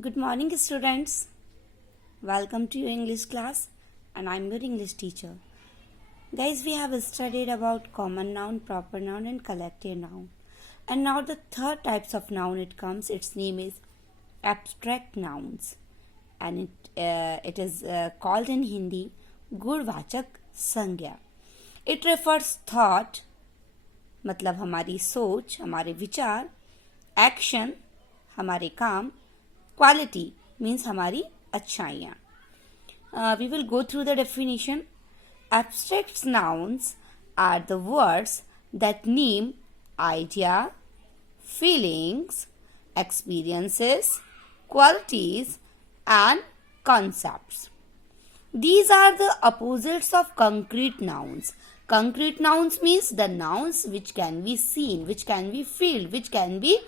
Good morning, students. Welcome to your English class, and I'm your English teacher. Guys, we have studied about common noun, proper noun, and collective noun. And now the third types of noun it comes. Its name is abstract nouns, and it is called in Hindi गुणवाचक संज्ञा. It refers thought, मतलब हमारी सोच, हमारे विचार, action, हमारे काम, quality means हमारी अच्छाइयाँ. We will go through the definition. Abstract nouns are the words that name idea, feelings, experiences, qualities, and concepts. These are the opposites of concrete nouns. Concrete nouns means the nouns which can be seen, which can be felt, which can be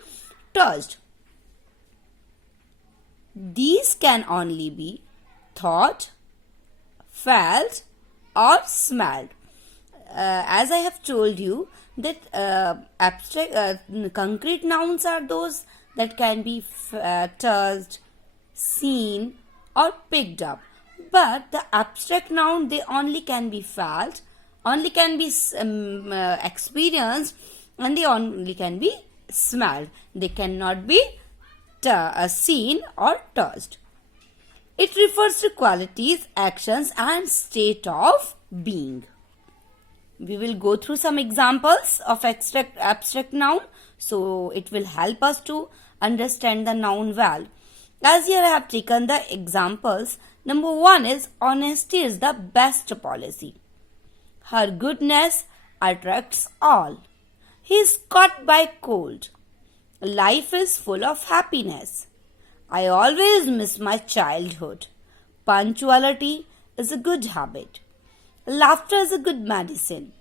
touched. These can only be thought, felt, or smelled. As I have told you that concrete nouns are those that can be touched, seen, or picked up. But the abstract noun, they only can be felt, only can be experienced, and they only can be smelled. They cannot be seen or touched. It refers to qualities, actions, and state of being. We will go through some examples of abstract noun, so it will help us to understand the noun well. As here I have taken the examples. Number 1 is honesty is the best policy. Her goodness attracts all. He is caught by cold. Life is full of happiness. I always miss my childhood. Punctuality is a good habit. Laughter is a good medicine.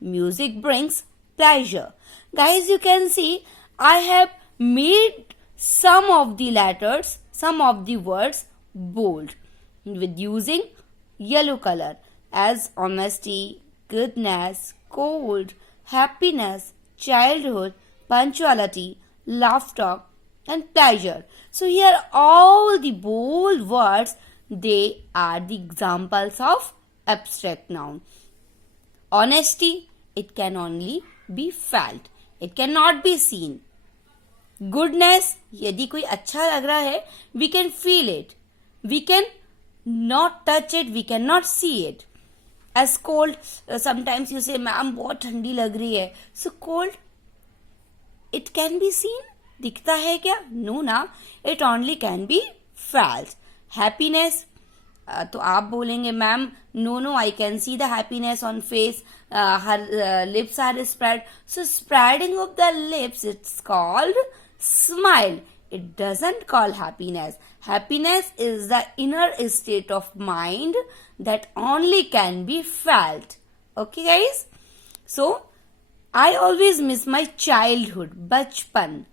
Music brings pleasure. Guys, you can see I have made some of the letters, some of the words bold with using yellow color as honesty, goodness, cold, happiness, childhood, punctuality, laughter, and pleasure. So here all the bold words, they are the examples of abstract noun. Honesty, it can only be felt. It cannot be seen. Goodness, यदि कोई अच्छा लग रहा है, we can feel it. We can not touch it, we cannot see it. As cold, sometimes you say, ma'am, बहुत ठंडी लग रही है. So cold, it can be seen. दिखता है क्या? No ना. It only can be felt. Happiness, तो आप बोलेंगे ma'am no I can see the happiness on face. Her lips are spread. So spreading of the lips, it's called smile. It doesn't call happiness. Happiness is the inner state of mind that only can be felt. Okay guys? So I always miss my childhood, bachpan.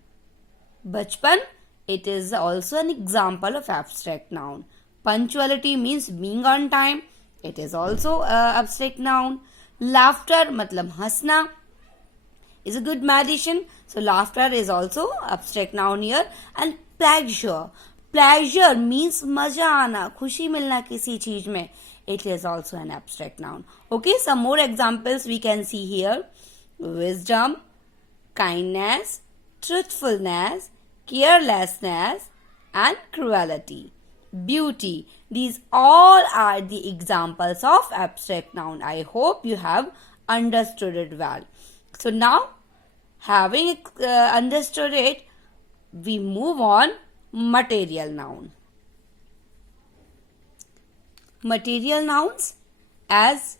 Bachpan, it is also an example of abstract noun. Punctuality means being on time. It is also abstract noun. Laughter, matlab hasna, is a good medicine. So laughter is also abstract noun here. And pleasure. Pleasure means मजा आना, खुशी मिलना किसी चीज में. It is also an abstract noun. Okay, some more examples we can see here. Wisdom, kindness, truthfulness, carelessness, and cruelty. Beauty. These all are the examples of abstract noun. I hope you have understood it well. So now, having understood it, we move on material noun. Material nouns, as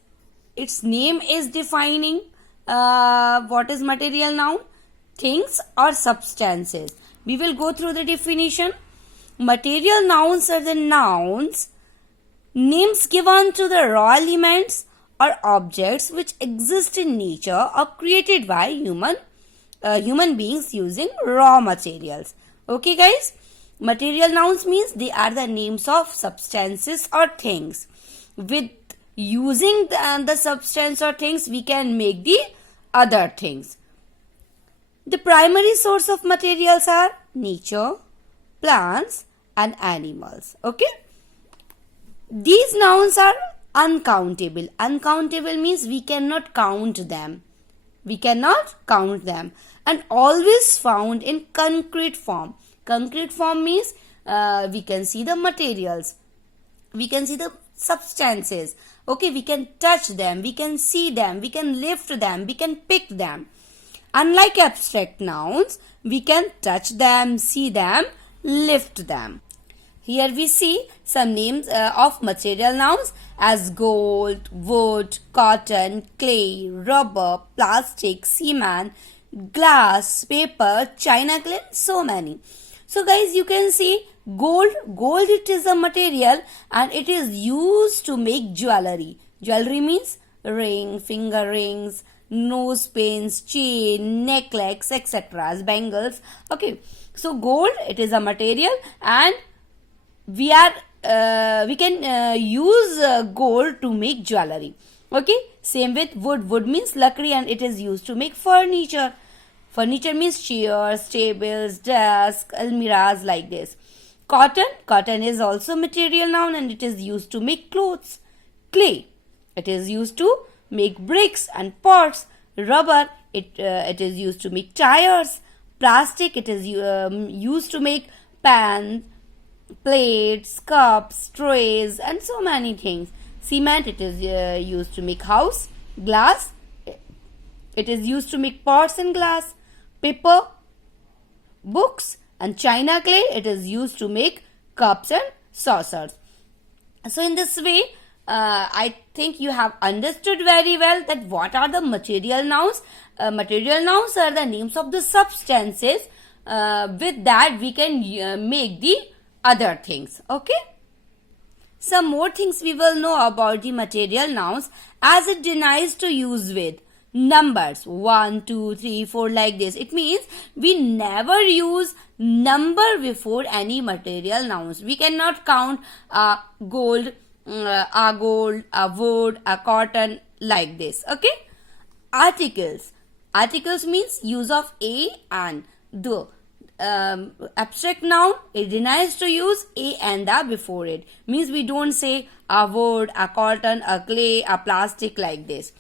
its name is defining what is material noun, things or substances. We will go through the definition. Material nouns are the nouns, names given to the raw elements or objects which exist in nature or created by human beings using raw materials. Okay guys? Material nouns means they are the names of substances or things. With using the substance or things, we can make the other things. The primary source of materials are nature, plants, and animals. Okay. These nouns are uncountable. Uncountable means we cannot count them. We cannot count them, and always found in concrete form. Concrete form means we can see the materials, we can see the substances. Okay, we can touch them, we can see them, we can lift them, we can pick them. Unlike abstract nouns, we can touch them, see them, lift them. Here we see some names of material nouns as gold, wood, cotton, clay, rubber, plastic, cement, glass, paper, china clay, so many. So guys, you can see gold. Gold, it is a material and it is used to make jewelry. Jewelry means ring, finger rings, nose pins, chain, necklace, etc. as bangles. Okay, so gold, it is a material and we can use gold to make jewelry. Okay, same with wood. Wood means lakdi and it is used to make furniture. Furniture means chairs, tables, desks, almiras, like this. Cotton. Cotton is also material noun and it is used to make clothes. Clay. It is used to make bricks and pots. Rubber. It is used to make tires. Plastic. It is used to make pans, plates, cups, trays, and so many things. Cement, it is used to make house. Glass, it is used to make pots and glass. Paper, books, and china clay, it is used to make cups and saucers. So in this way, I think you have understood very well that what are the material nouns. Material nouns are the names of the substances. With that, we can make the other things. Okay. Some more things we will know about the material nouns as it denies to use with numbers 1, 2, 3, 4 like this. It means we never use number before any material nouns. We cannot count gold, a wood, a cotton like this. Okay. Articles. Articles means use of a and the. Abstract noun, it denies to use a and the before it. Means we don't say a wood, a cotton, a clay, a plastic like this.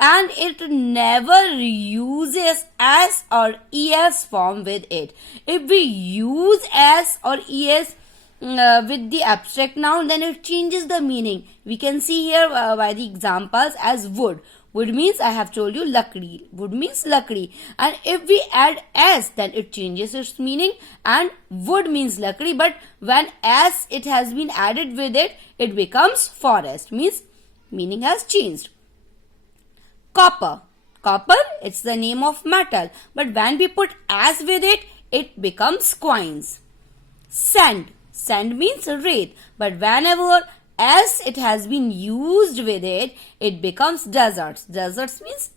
And it never uses s or es form with it. If we use s or es with the abstract noun, then it changes the meaning. We can see here by the examples as wood. Wood means, I have told you, lakdi. Wood means lakdi. And if we add s, then it changes its meaning. And wood means lakdi. But when s, it has been added with it, it becomes forest. Means meaning has changed. Copper. Copper, it's the name of metal. But when we put s with it, it becomes coins. Sand. Sand means wraith. But whenever as it has been used with it, it becomes deserts. Deserts means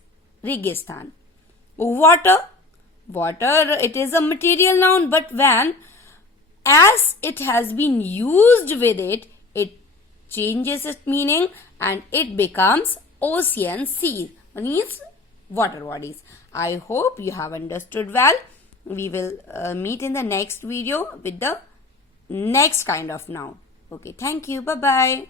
Registan. Water. Water, it is a material noun, but when as it has been used with it, it changes its meaning and it becomes ocean, sea. Means water bodies. I hope you have understood well. We will meet in the next video with the next kind of noun. Okay, thank you. Bye-bye.